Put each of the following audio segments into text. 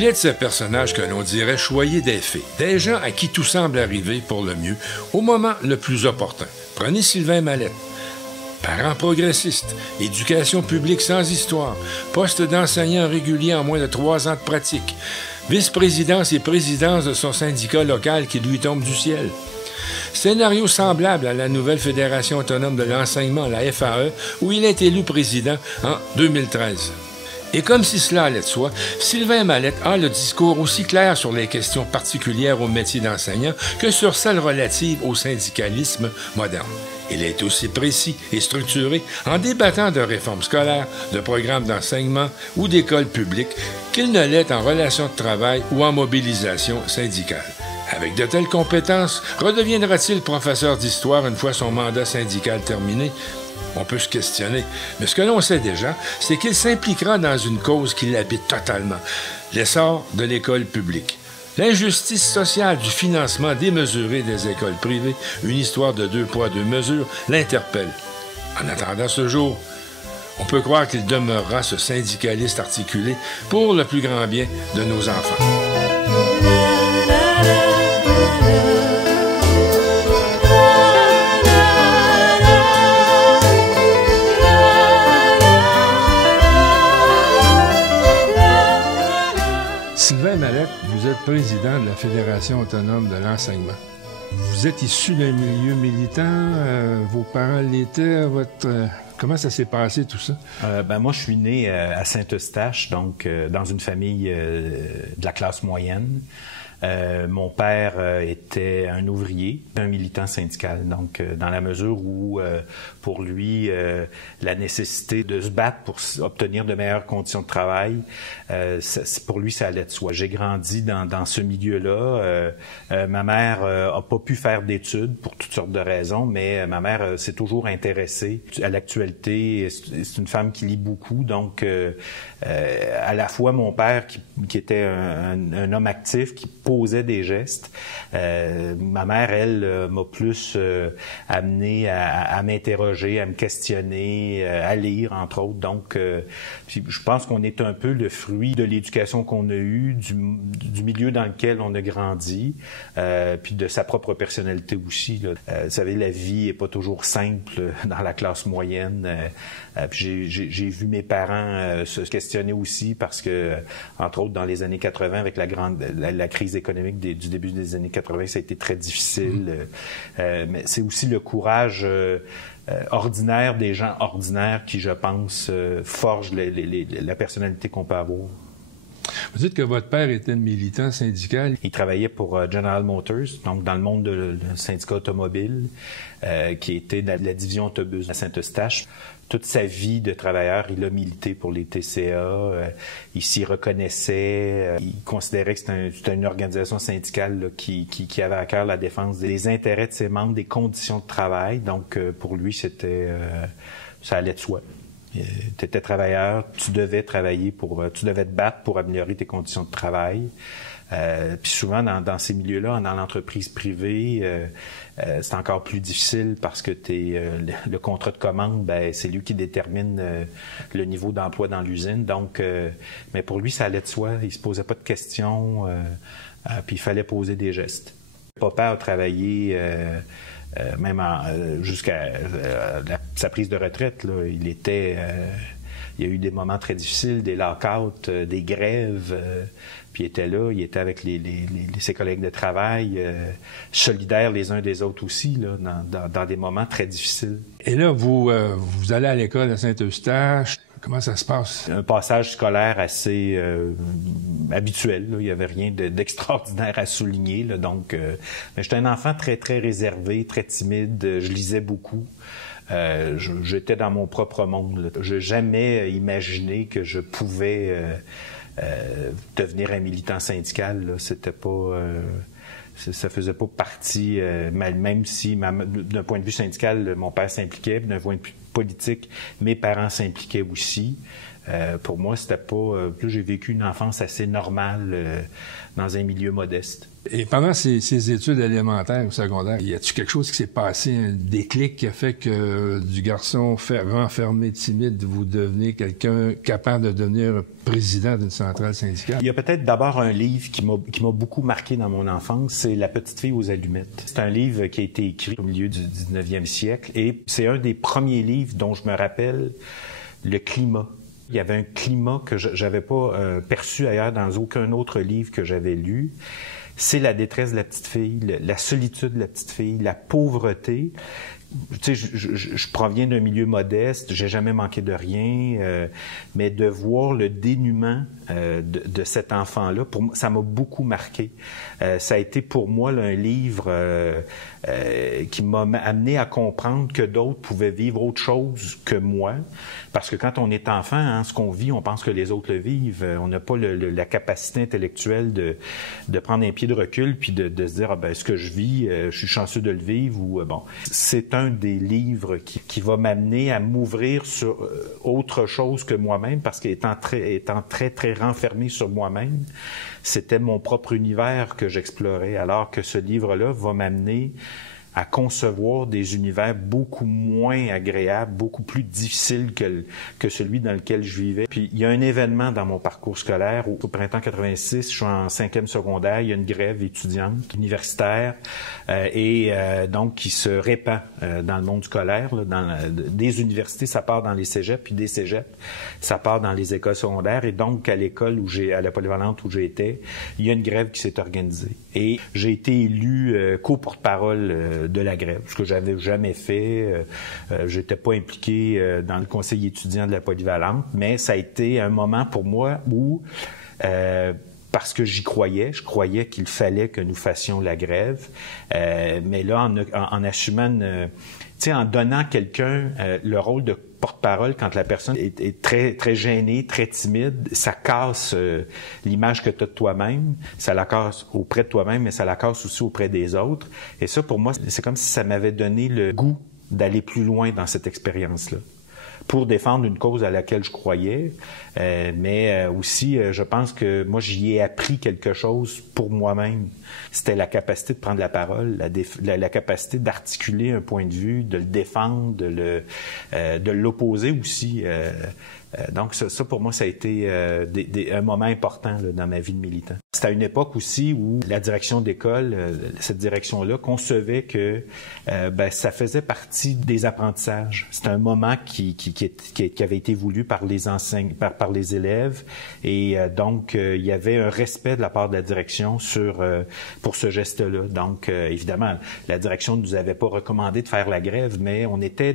Il est de ces personnages que l'on dirait choyés des faits, des gens à qui tout semble arriver pour le mieux au moment le plus opportun. Prenez Sylvain Mallette. Parents progressistes, éducation publique sans histoire, poste d'enseignant régulier en moins de 3 ans de pratique, vice-présidence et présidence de son syndicat local qui lui tombe du ciel. Scénario semblable à la nouvelle Fédération autonome de l'enseignement, la FAE, où il est élu président en 2013. Et comme si cela allait de soi, Sylvain Mallette a le discours aussi clair sur les questions particulières au métier d'enseignant que sur celles relatives au syndicalisme moderne. Il est aussi précis et structuré en débattant de réformes scolaires, de programmes d'enseignement ou d'écoles publiques qu'il ne l'est en relations de travail ou en mobilisation syndicale. Avec de telles compétences, redeviendra-t-il professeur d'histoire une fois son mandat syndical terminé? On peut se questionner, mais ce que l'on sait déjà, c'est qu'il s'impliquera dans une cause qui l'habite totalement, l'essor de l'école publique. L'injustice sociale du financement démesuré des écoles privées, une histoire de 2 poids 2 mesures, l'interpelle. En attendant ce jour, on peut croire qu'il demeurera ce syndicaliste articulé pour le plus grand bien de nos enfants. Sylvain Mallette, vous êtes président de la Fédération autonome de l'enseignement. Vous êtes issu d'un milieu militant, vos parents l'étaient, comment ça s'est passé tout ça? Moi, je suis né à Saint-Eustache, donc dans une famille de la classe moyenne. Mon père était un ouvrier, un militant syndical, donc dans la mesure où pour lui la nécessité de se battre pour obtenir de meilleures conditions de travail, pour lui ça allait de soi. J'ai grandi dans ce milieu-là. Ma mère a pas pu faire d'études pour toutes sortes de raisons, mais ma mère s'est toujours intéressée à l'actualité. C'est une femme qui lit beaucoup, donc à la fois mon père qui était un homme actif, qui posait des gestes. Ma mère, elle, m'a plus amené à m'interroger, à me questionner, à lire, entre autres. Donc, je pense qu'on est un peu le fruit de l'éducation qu'on a eue, du milieu dans lequel on a grandi, puis de sa propre personnalité aussi, là. Vous savez, la vie est pas toujours simple dans la classe moyenne. Puis j'ai vu mes parents se questionner aussi parce que, entre autres, dans les années 80, avec la crise économique du début des années 80, ça a été très difficile. Mais c'est aussi le courage ordinaire des gens ordinaires qui, je pense, forgent la personnalité qu'on peut avoir. Vous dites que votre père était militant syndical. Il travaillait pour General Motors, donc dans le monde du syndicat automobile, qui était dans la division autobus à Saint-Eustache. Toute sa vie de travailleur, il a milité pour les TCA. Il s'y reconnaissait. Il considérait que c'était une organisation syndicale là, qui avait à cœur la défense des intérêts de ses membres, des conditions de travail. Donc, pour lui, ça allait de soi. Tu étais travailleur, tu devais travailler tu devais te battre pour améliorer tes conditions de travail. Puis souvent, dans ces milieux-là, dans l'entreprise privée, c'est encore plus difficile parce que le contrat de commande, c'est lui qui détermine le niveau d'emploi dans l'usine. Donc, mais pour lui, ça allait de soi. Il se posait pas de questions, puis il fallait poser des gestes. Papa a travaillé même jusqu'à sa prise de retraite. Là, il y a eu des moments très difficiles, des lock-outs, des grèves. Puis il était là, il était avec ses collègues de travail, solidaires les uns des autres aussi, là, dans des moments très difficiles. Et là, vous allez à l'école à Saint-Eustache. Comment ça se passe? Un passage scolaire assez habituel. Là. Il n'y avait rien d'extraordinaire à souligner. Là. Donc, mais j'étais un enfant très, très réservé, très timide. Je lisais beaucoup. J'étais dans mon propre monde. Je n'ai jamais imaginé que je pouvais devenir un militant syndical. Là. C'était pas... ça faisait pas partie, même si d'un point de vue syndical, mon père s'impliquait, d'un point de vue politique, mes parents s'impliquaient aussi. Pour moi, c'était pas... j'ai vécu une enfance assez normale dans un milieu modeste. Et pendant ces études élémentaires ou secondaires, y a-t-il quelque chose qui s'est passé, un déclic qui a fait que du garçon renfermé, timide, vous devenez quelqu'un capable de devenir président d'une centrale syndicale? Il y a peut-être d'abord un livre qui m'a beaucoup marqué dans mon enfance, c'est La petite fille aux allumettes. C'est un livre qui a été écrit au milieu du 19e siècle et c'est un des premiers livres dont je me rappelle le climat. Il y avait un climat que j'avais pas perçu ailleurs dans aucun autre livre que j'avais lu. C'est la détresse de la petite fille, la solitude de la petite fille, la pauvreté. Tu sais, je proviens d'un milieu modeste, j'ai jamais manqué de rien, mais de voir le dénuement de cet enfant-là, pour moi, ça m'a beaucoup marqué. Ça a été pour moi là, un livre qui m'a amené à comprendre que d'autres pouvaient vivre autre chose que moi. Parce que quand on est enfant, hein, ce qu'on vit, on pense que les autres le vivent. On n'a pas la capacité intellectuelle de prendre un pied de recul puis de se dire, ce que je vis, je suis chanceux de le vivre. Ou bon, c'est un des livres qui va m'amener à m'ouvrir sur autre chose que moi-même, parce qu'étant très, très renfermé sur moi-même, c'était mon propre univers que j'explorais, alors que ce livre-là va m'amener à concevoir des univers beaucoup moins agréables, beaucoup plus difficiles que celui dans lequel je vivais. Puis il y a un événement dans mon parcours scolaire où, au printemps 86, je suis en 5e secondaire, il y a une grève étudiante universitaire donc qui se répand dans le monde scolaire. Là, des universités, ça part dans les cégeps, puis des cégeps, ça part dans les écoles secondaires. Et donc, à l'école à la polyvalente où j'étais, il y a une grève qui s'est organisée. Et j'ai été élu co-porte-parole de la grève, ce que j'avais jamais fait. J'étais pas impliqué dans le conseil étudiant de la polyvalente, mais ça a été un moment pour moi où, parce que je croyais qu'il fallait que nous fassions la grève, mais là, en assumant, en donnant à quelqu'un le rôle de porte-parole quand la personne est très, très gênée, très timide, ça casse l'image que tu as de toi-même, ça la casse auprès de toi-même, mais ça la casse aussi auprès des autres. Et ça, pour moi, c'est comme si ça m'avait donné le goût d'aller plus loin dans cette expérience-là, pour défendre une cause à laquelle je croyais, mais aussi, je pense que moi, j'y ai appris quelque chose pour moi-même. C'était la capacité de prendre la parole, la capacité d'articuler un point de vue, de le défendre, de l'opposer aussi. Donc ça, pour moi, ça a été un moment important là, dans ma vie de militant. C'était à une époque aussi où la direction d'école, cette direction-là, concevait que ça faisait partie des apprentissages. C'était un moment qui avait été voulu par les enseignants, par les élèves, et donc il y avait un respect de la part de la direction pour ce geste-là. Donc évidemment, la direction ne nous avait pas recommandé de faire la grève, mais on était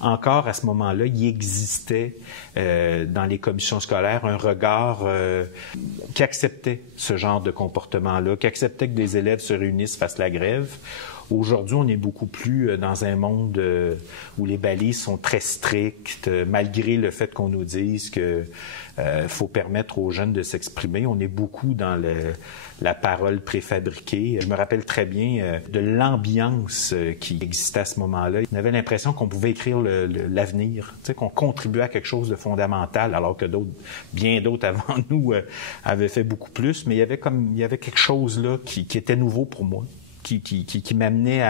encore à ce moment-là, il existait dans les commissions scolaires un regard qui acceptait ce genre de comportement-là, qui acceptait que des élèves se réunissent, fassent la grève. Aujourd'hui, on est beaucoup plus dans un monde où les balises sont très strictes, malgré le fait qu'on nous dise que faut permettre aux jeunes de s'exprimer. On est beaucoup dans la parole préfabriquée. Je me rappelle très bien de l'ambiance qui existait à ce moment-là. On avait l'impression qu'on pouvait écrire l'avenir, qu'on contribuait à quelque chose de fondamental, alors que bien d'autres avant nous avaient fait beaucoup plus. Mais il y avait quelque chose là qui était nouveau pour moi, qui m'amenait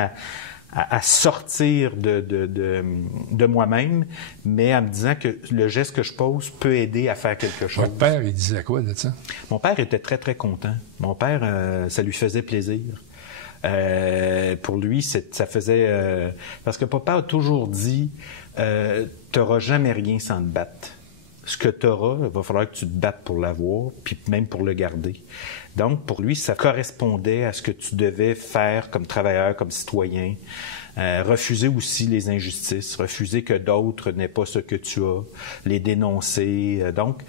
à sortir de moi-même, mais en me disant que le geste que je pose peut aider à faire quelque chose. Votre père, il disait quoi de ça? Mon père était très, très content. Mon père, ça lui faisait plaisir. Pour lui, ça faisait... parce que papa a toujours dit, t'auras jamais rien sans te battre. Ce que tu auras, il va falloir que tu te battes pour l'avoir, puis même pour le garder. Donc, pour lui, ça correspondait à ce que tu devais faire comme travailleur, comme citoyen. Refuser aussi les injustices, refuser que d'autres n'aient pas ce que tu as, les dénoncer. Donc,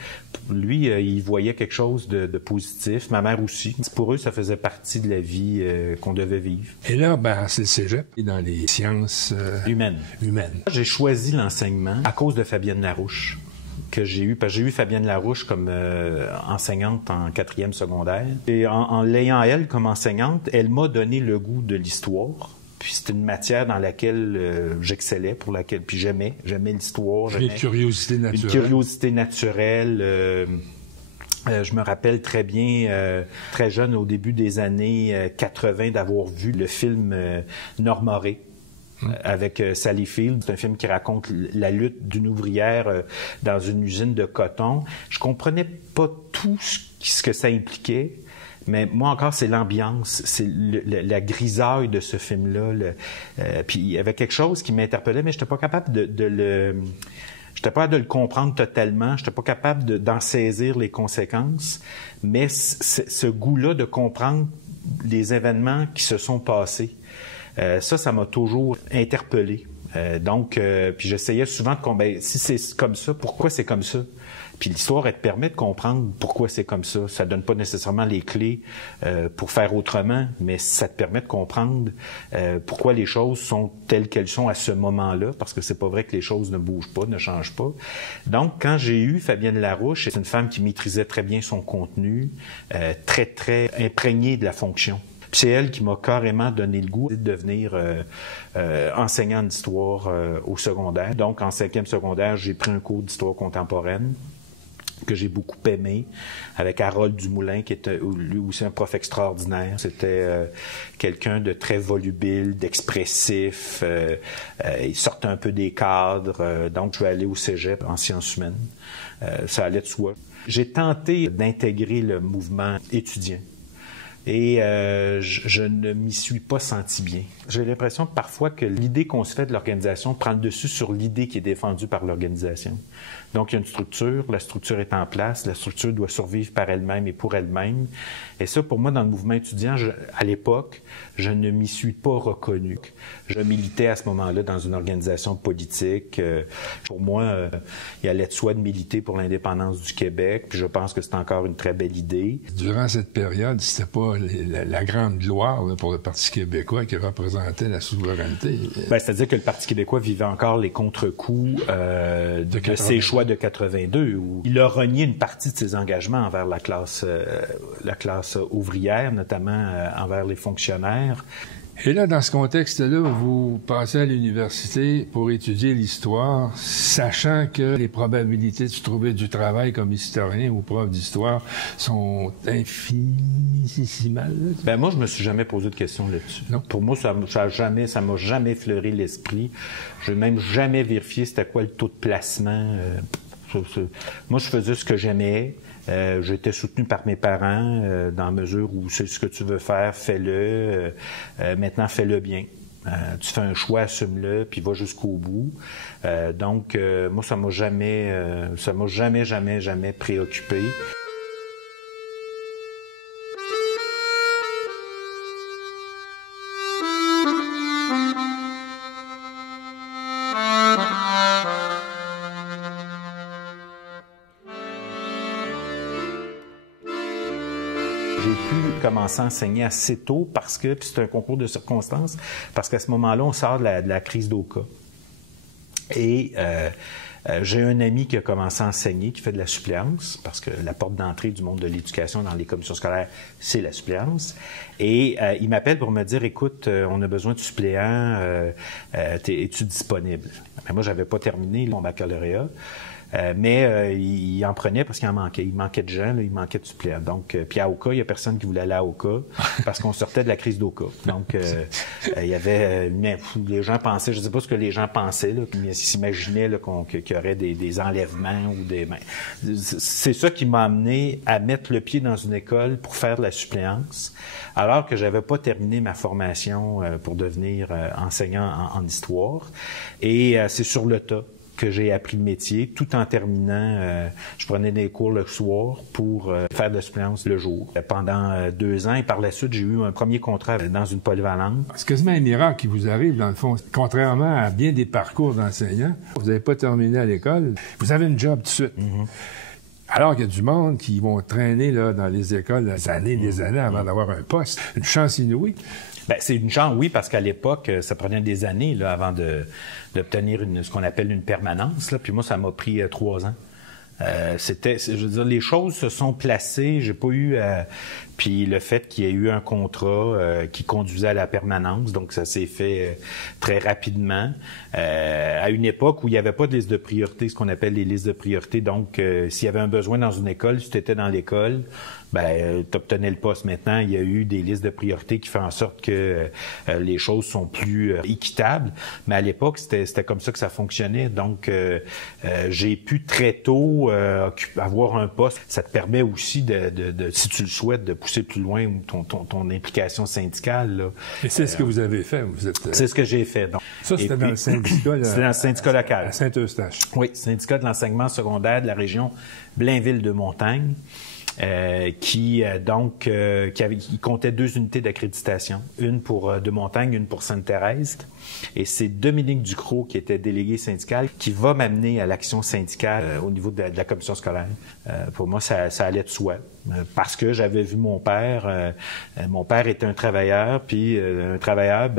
lui, il voyait quelque chose de positif. Ma mère aussi. Pour eux, ça faisait partie de la vie qu'on devait vivre. Et là, c'est le cégep, dans les sciences humaines. J'ai choisi l'enseignement à cause de Fabienne Larouche. Que j'ai eu, parce que j'ai eu Fabienne Larouche comme enseignante en 4e secondaire. Et en l'ayant elle comme enseignante, elle m'a donné le goût de l'histoire. Puis c'était une matière dans laquelle j'excellais, puis j'aimais l'histoire. Une curiosité naturelle. Une curiosité naturelle. Je me rappelle très bien, très jeune, au début des années 80, d'avoir vu le film Normoré avec Sally Field. C'est un film qui raconte la lutte d'une ouvrière dans une usine de coton. Je comprenais pas tout ce que ça impliquait, mais moi encore, c'est l'ambiance, c'est la grisaille de ce film-là. Puis il y avait quelque chose qui m'interpellait, mais je n'étais pas capable J'étais pas capable de le comprendre totalement, j'étais pas capable d'en saisir les conséquences, mais ce goût-là de comprendre les événements qui se sont passés, ça m'a toujours interpellé. Puis j'essayais souvent si c'est comme ça, pourquoi c'est comme ça? Puis l'histoire, elle te permet de comprendre pourquoi c'est comme ça. Ça donne pas nécessairement les clés pour faire autrement, mais ça te permet de comprendre pourquoi les choses sont telles qu'elles sont à ce moment-là, parce que c'est pas vrai que les choses ne bougent pas, ne changent pas. Donc, quand j'ai eu Fabienne Larouche, c'est une femme qui maîtrisait très bien son contenu, très, très imprégnée de la fonction. Puis c'est elle qui m'a carrément donné le goût de devenir enseignant d'histoire au secondaire. Donc, en 5e secondaire, j'ai pris un cours d'histoire contemporaine que j'ai beaucoup aimé, avec Harold Dumoulin, qui était lui aussi un prof extraordinaire. C'était quelqu'un de très volubile, d'expressif. Il sortait un peu des cadres. Donc, je vais aller au cégep en sciences humaines. Ça allait de soi. J'ai tenté d'intégrer le mouvement étudiant. Et je ne m'y suis pas senti bien. J'ai l'impression parfois que l'idée qu'on se fait de l'organisation prend le dessus sur l'idée qui est défendue par l'organisation. Donc, il y a une structure, la structure est en place, la structure doit survivre par elle-même et pour elle-même. Et ça, pour moi, dans le mouvement étudiant, à l'époque, je ne m'y suis pas reconnu. Je militais à ce moment-là dans une organisation politique. Pour moi, il allait de soi de militer pour l'indépendance du Québec, puis je pense que c'est encore une très belle idée. Durant cette période, c'était pas la grande gloire là, pour le Parti québécois qui représentait la souveraineté. C'est-à-dire que le Parti québécois vivait encore les contre-coups de ses choix de 82, où il a renié une partie de ses engagements envers la classe ouvrière, notamment envers les fonctionnaires. Et là, dans ce contexte-là, vous passez à l'université pour étudier l'histoire, sachant que les probabilités de se trouver du travail comme historien ou prof d'histoire sont infinitesimales. Moi, je me suis jamais posé de questions là-dessus. Non. Pour moi, ça m'a jamais effleuré l'esprit. Je n'ai même jamais vérifié c'était quoi le taux de placement. Moi, je faisais ce que j'aimais. J'étais soutenu par mes parents dans la mesure où c'est ce que tu veux faire, fais-le. Maintenant, fais-le bien. Tu fais un choix, assume-le, puis va jusqu'au bout. Donc, moi, ça m'a jamais préoccupé. J'ai pu commencer à enseigner assez tôt parce que, puis c'est un concours de circonstances, parce qu'à ce moment-là, on sort de la crise d'Oka. Et j'ai un ami qui a commencé à enseigner, qui fait de la suppléance, parce que la porte d'entrée du monde de l'éducation dans les commissions scolaires, c'est la suppléance. Et il m'appelle pour me dire, écoute, on a besoin de suppléants, es-tu disponible? Mais moi, j'avais pas terminé mon baccalauréat. Mais il en prenait parce qu'il en manquait. Il manquait de gens, là, il manquait de suppléants. Donc, puis à Oka, il y a personne qui voulait aller à Oka parce qu'on sortait de la crise d'Oka. Donc, il y avait... les gens pensaient, je ne sais pas ce que les gens pensaient, là, mais ils s'imaginaient là, qu'il y aurait des enlèvements ou des... C'est ça qui m'a amené à mettre le pied dans une école pour faire de la suppléance, alors que j'avais pas terminé ma formation pour devenir enseignant en histoire. Et c'est sur le tas que j'ai appris le métier, tout en terminant, je prenais des cours le soir pour faire de la suppléance le jour. Pendant 2 ans, et par la suite, j'ai eu un premier contrat dans une polyvalente. C'est quasiment un miracle qui vous arrive, dans le fond. Contrairement à bien des parcours d'enseignants, vous n'avez pas terminé à l'école, vous avez une job tout de suite. Mm-hmm. Alors qu'il y a du monde qui vont traîner là, dans les écoles des années avant d'avoir un poste. Une chance inouïe. C'est une chance, oui, parce qu'à l'époque, ça prenait des années là, avant d'obtenir ce qu'on appelle une permanence. Là. Puis moi, ça m'a pris 3 ans. Je veux dire, les choses se sont placées. J'ai pas eu Puis le fait qu'il y ait eu un contrat qui conduisait à la permanence, donc ça s'est fait très rapidement. À une époque où il n'y avait pas de liste de priorité, ce qu'on appelle les listes de priorité. Donc, s'il y avait un besoin dans une école, si tu étais dans l'école, tu obtenais le poste. Maintenant, il y a eu des listes de priorité qui font en sorte que les choses sont plus équitables. Mais à l'époque, c'était comme ça que ça fonctionnait. Donc, j'ai pu très tôt avoir un poste. Ça te permet aussi, si tu le souhaites, de pousser plus loin ton implication syndicale. Là. Et c'est ce que vous avez fait. C'est ce que j'ai fait. Donc. Ça, c'était dans le syndicat. C'était dans le syndicat local. À Saint-Eustache. Oui, syndicat de l'enseignement secondaire de la région Blainville-de-Montagne. Qui comptait 2 unités d'accréditation, une pour de Montagne, une pour Sainte-Thérèse. Et c'est Dominique Ducrot, qui était délégué syndical, qui va m'amener à l'action syndicale au niveau de la commission scolaire. Pour moi, ça allait de soi. Parce que j'avais vu mon père. Mon père était un travailleur, puis un travailleur,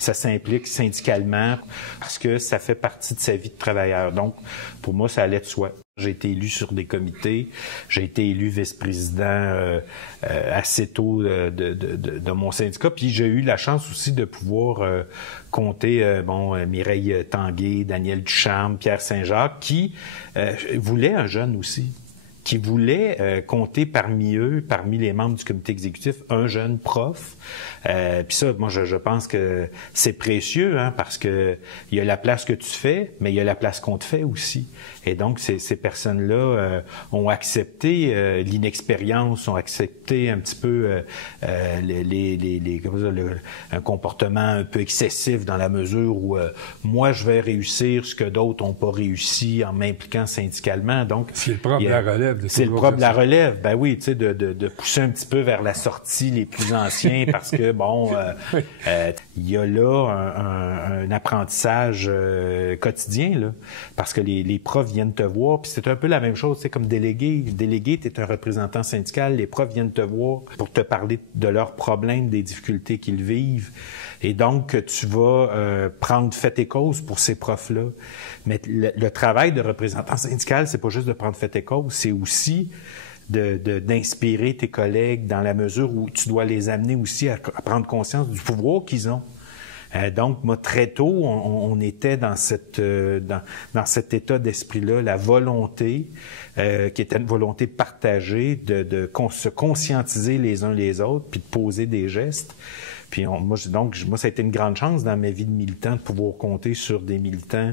ça s'implique syndicalement parce que ça fait partie de sa vie de travailleur. Donc, pour moi, ça allait de soi. J'ai été élu sur des comités. J'ai été élu vice-président assez tôt de mon syndicat. Puis j'ai eu la chance aussi de pouvoir compter Mireille Tanguay, Daniel Ducharme, Pierre Saint-Jacques, qui voulaient un jeune aussi, qui voulait compter parmi eux, parmi les membres du comité exécutif, un jeune prof. Puis ça, moi, je pense que c'est précieux, hein, parce que il y a la place que tu fais, mais il y a la place qu'on te fait aussi. Et donc, ces personnes-là ont accepté l'inexpérience, ont accepté un petit peu un comportement un peu excessif dans la mesure où moi, je vais réussir ce que d'autres n'ont pas réussi en m'impliquant syndicalement. Donc, c'est le propre de la relève. C'est le propre de la relève. Ben oui, tu sais, de pousser un petit peu vers la sortie les plus anciens parce que, il y a là un apprentissage quotidien, là, parce que les profs viennent te voir, puis c'est un peu la même chose, c'est comme délégué. Délégué, tu es un représentant syndical, les profs viennent te voir pour te parler de leurs problèmes, des difficultés qu'ils vivent. Et donc, tu vas prendre fait et cause pour ces profs-là. Mais le travail de représentant syndical, c'est pas juste de prendre fait et cause, c'est aussi d'inspirer tes collègues dans la mesure où tu dois les amener aussi à prendre conscience du pouvoir qu'ils ont. Donc, moi, très tôt, on était dans cet état d'esprit-là, la volonté, qui était une volonté partagée de se conscientiser les uns les autres, puis de poser des gestes. Puis moi, ça a été une grande chance dans ma vie de militant de pouvoir compter sur des militants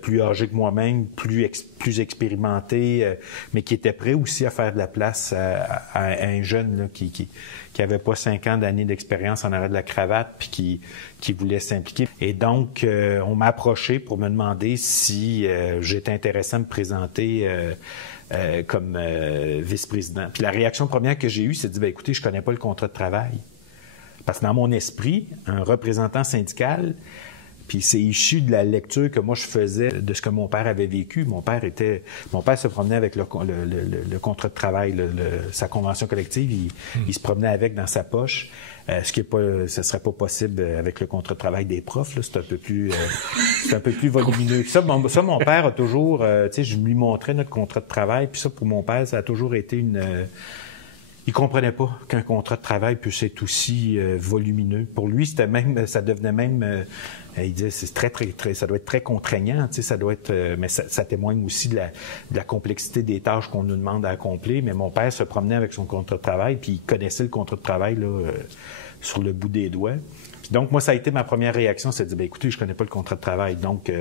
plus âgés que moi-même, plus expérimentés, mais qui étaient prêts aussi à faire de la place à un jeune là, qui avait pas 5 ans d'années d'expérience en arrière de la cravate, puis qui voulait s'impliquer. Et donc, on m'a approché pour me demander si j'étais intéressé à me présenter comme vice-président. Puis la réaction première que j'ai eue, c'est de dire, écoutez, je connais pas le contrat de travail. Parce que dans mon esprit, un représentant syndical, puis c'est issu de la lecture que moi je faisais de ce que mon père avait vécu. Mon père se promenait avec le contrat de travail, sa convention collective, il se promenait avec dans sa poche. Ce serait pas possible avec le contrat de travail des profs, là, c'est un peu plus volumineux. Ça, mon père a toujours, tu sais, je lui montrais notre contrat de travail, puis ça pour mon père, ça a toujours été il comprenait pas qu'un contrat de travail puisse être aussi volumineux. Pour lui, ça devenait même, il disait, c'est très, ça doit être très contraignant, tu sais, ça doit être, mais ça témoigne aussi de la complexité des tâches qu'on nous demande à accomplir. Mais mon père se promenait avec son contrat de travail, puis il connaissait le contrat de travail là sur le bout des doigts. Puis donc moi, ça a été ma première réaction, c'est de dire, écoutez, je connais pas le contrat de travail, donc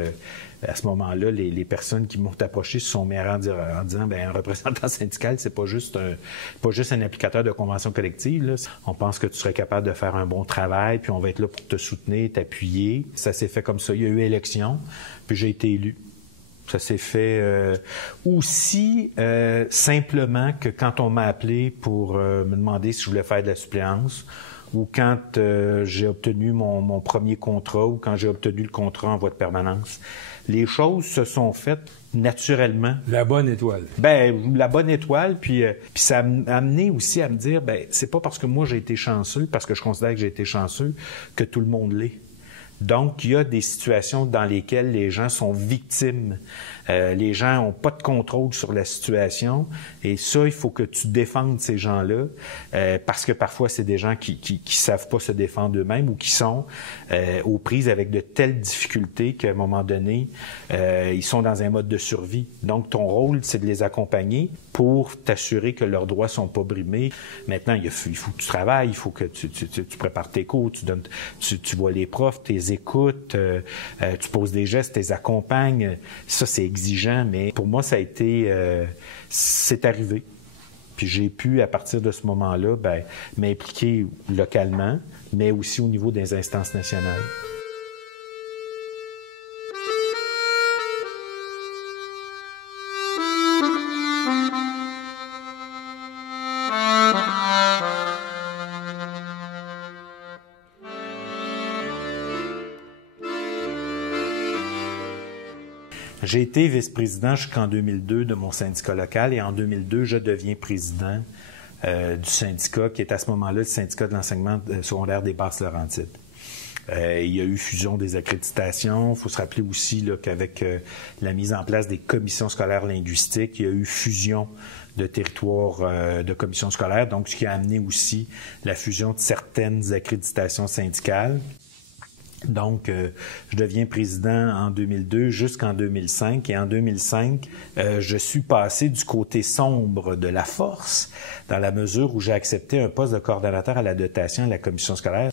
à ce moment-là, les personnes qui m'ont approché se sont mis en disant, un représentant syndical, c'est pas juste un applicateur de convention collective, là. On pense que tu serais capable de faire un bon travail, puis on va être là pour te soutenir, t'appuyer. Ça s'est fait comme ça. Il y a eu élection, puis j'ai été élu. Ça s'est fait aussi simplement que quand on m'a appelé pour me demander si je voulais faire de la suppléance, ou quand j'ai obtenu mon premier contrat, ou quand j'ai obtenu le contrat en voie de permanence. Les choses se sont faites naturellement. La bonne étoile. La bonne étoile, puis ça m'a amené aussi à me dire, c'est pas parce que moi j'ai été chanceux, parce que je considère que j'ai été chanceux, que tout le monde l'est. Donc, il y a des situations dans lesquelles les gens sont victimes Les gens n'ont pas de contrôle sur la situation et ça, il faut que tu défendes ces gens-là parce que parfois, c'est des gens qui savent pas se défendre eux-mêmes ou qui sont aux prises avec de telles difficultés qu'à un moment donné, ils sont dans un mode de survie. Donc, ton rôle, c'est de les accompagner pour t'assurer que leurs droits sont pas brimés. Maintenant, il faut que tu travailles, il faut que tu prépares tes cours, tu vois les profs, tu les écoutes, tu poses des gestes, tu les accompagnes. Ça, c'est exigeant, mais pour moi, ça a été... c'est arrivé. Puis j'ai pu, à partir de ce moment-là, m'impliquer localement, mais aussi au niveau des instances nationales. J'ai été vice-président jusqu'en 2002 de mon syndicat local et en 2002, je deviens président du syndicat qui est à ce moment-là le syndicat de l'enseignement secondaire des Basses-Laurentides. Il y a eu fusion des accréditations. Il faut se rappeler aussi qu'avec la mise en place des commissions scolaires linguistiques, il y a eu fusion de territoires de commissions scolaires, donc ce qui a amené aussi la fusion de certaines accréditations syndicales. Donc, je deviens président en 2002 jusqu'en 2005. Et en 2005, je suis passé du côté sombre de la force dans la mesure où j'ai accepté un poste de coordonnateur à la dotation à la commission scolaire.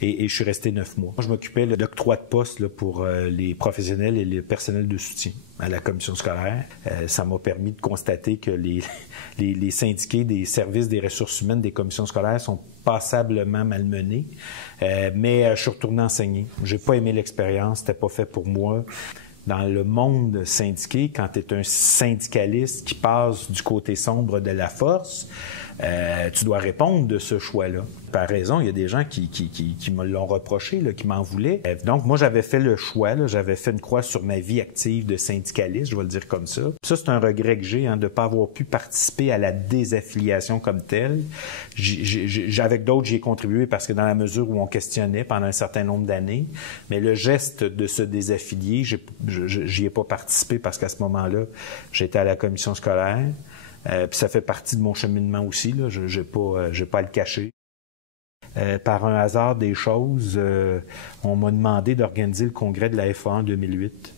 Et je suis resté 9 mois. Je m'occupais de l'octroi de poste pour les professionnels et les personnels de soutien à la commission scolaire. Ça m'a permis de constater que les syndiqués des services des ressources humaines des commissions scolaires sont passablement malmenés. Mais je suis retourné enseigner. J'ai pas aimé l'expérience, c'était pas fait pour moi. Dans le monde syndiqué, quand tu es un syndicaliste qui passe du côté sombre de la force, tu dois répondre de ce choix-là. Par raison, il y a des gens qui me l'ont reproché, qui m'en voulaient. Donc, moi, j'avais fait le choix, j'avais fait une croix sur ma vie active de syndicaliste, je vais le dire comme ça. Ça, c'est un regret que j'ai, de ne pas avoir pu participer à la désaffiliation comme telle. Avec d'autres, j'y ai contribué parce que dans la mesure où on questionnait pendant un certain nombre d'années, mais le geste de se désaffilier, j'y ai pas participé parce qu'à ce moment-là, j'étais à la commission scolaire. Puis ça fait partie de mon cheminement aussi, là. Je n'ai pas à le cacher. Par un hasard des choses, on m'a demandé d'organiser le congrès de la FA en 2008.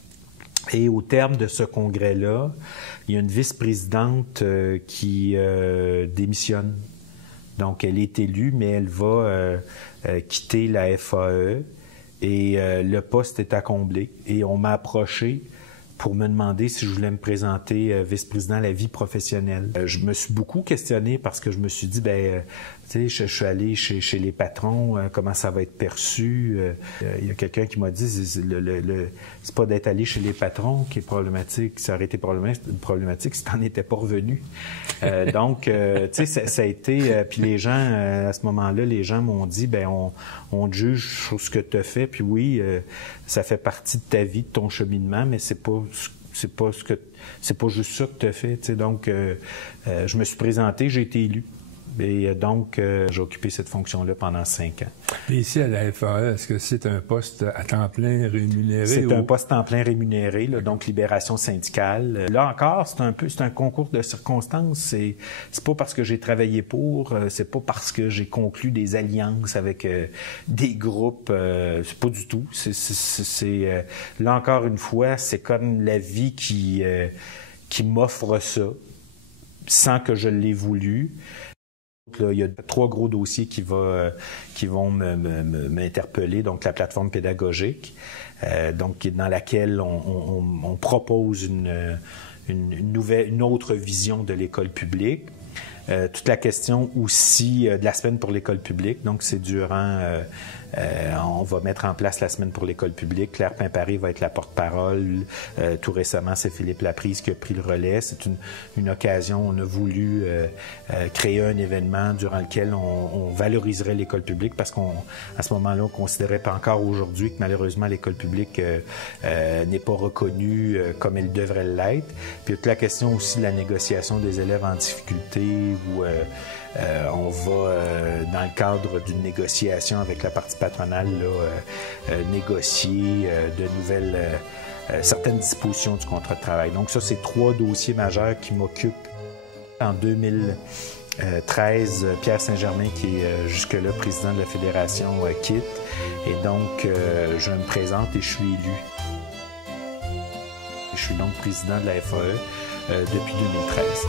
Et au terme de ce congrès-là, il y a une vice-présidente qui démissionne. Donc, elle est élue, mais elle va quitter la FAE et le poste est à combler. Et on m'a approché pour me demander si je voulais me présenter vice-président à la vie professionnelle. Je me suis beaucoup questionné parce que je me suis dit, tu sais, je suis allé chez les patrons, comment ça va être perçu. Il y a quelqu'un qui m'a dit, c'est pas d'être allé chez les patrons qui est problématique, ça aurait été problématique si t'en étais pas revenu. Donc, tu sais, ça a été... puis les gens, à ce moment-là, les gens m'ont dit, on te juge sur ce que tu as fait, puis oui, ça fait partie de ta vie, de ton cheminement, mais c'est pas juste ça que tu as fait. Tu sais. Donc, je me suis présenté, j'ai été élu. Et donc, j'ai occupé cette fonction-là pendant 5 ans. Et ici, à la FAE, est-ce que c'est un poste à temps plein rémunéré? C'est un poste à temps plein rémunéré, là, donc libération syndicale. Là encore, c'est un concours de circonstances. C'est pas parce que j'ai travaillé pour, c'est pas parce que j'ai conclu des alliances avec des groupes. C'est pas du tout. Là encore une fois, c'est comme la vie qui m'offre ça, sans que je l'ai voulu. Là, il y a 3 gros dossiers qui vont m'interpeller. Donc, la plateforme pédagogique, donc dans laquelle on propose une autre vision de l'école publique. Toute la question aussi de la semaine pour l'école publique. Donc, c'est durant... on va mettre en place la semaine pour l'école publique. Claire Pimparé va être la porte-parole. Tout récemment, c'est Philippe Laprise qui a pris le relais. C'est une occasion. On a voulu créer un événement durant lequel on valoriserait l'école publique parce qu'à ce moment-là, on considérait pas encore aujourd'hui que malheureusement l'école publique n'est pas reconnue comme elle devrait l'être. Puis toute la question aussi de la négociation des élèves en difficulté où on va, dans le cadre d'une négociation avec la partie patronale, négocier de nouvelles certaines dispositions du contrat de travail. Donc ça, c'est 3 dossiers majeurs qui m'occupent. En 2013, Pierre Saint-Germain, qui est jusque-là président de la Fédération, quitte. Et donc, je me présente et je suis élu. Je suis donc président de la FAE depuis 2013.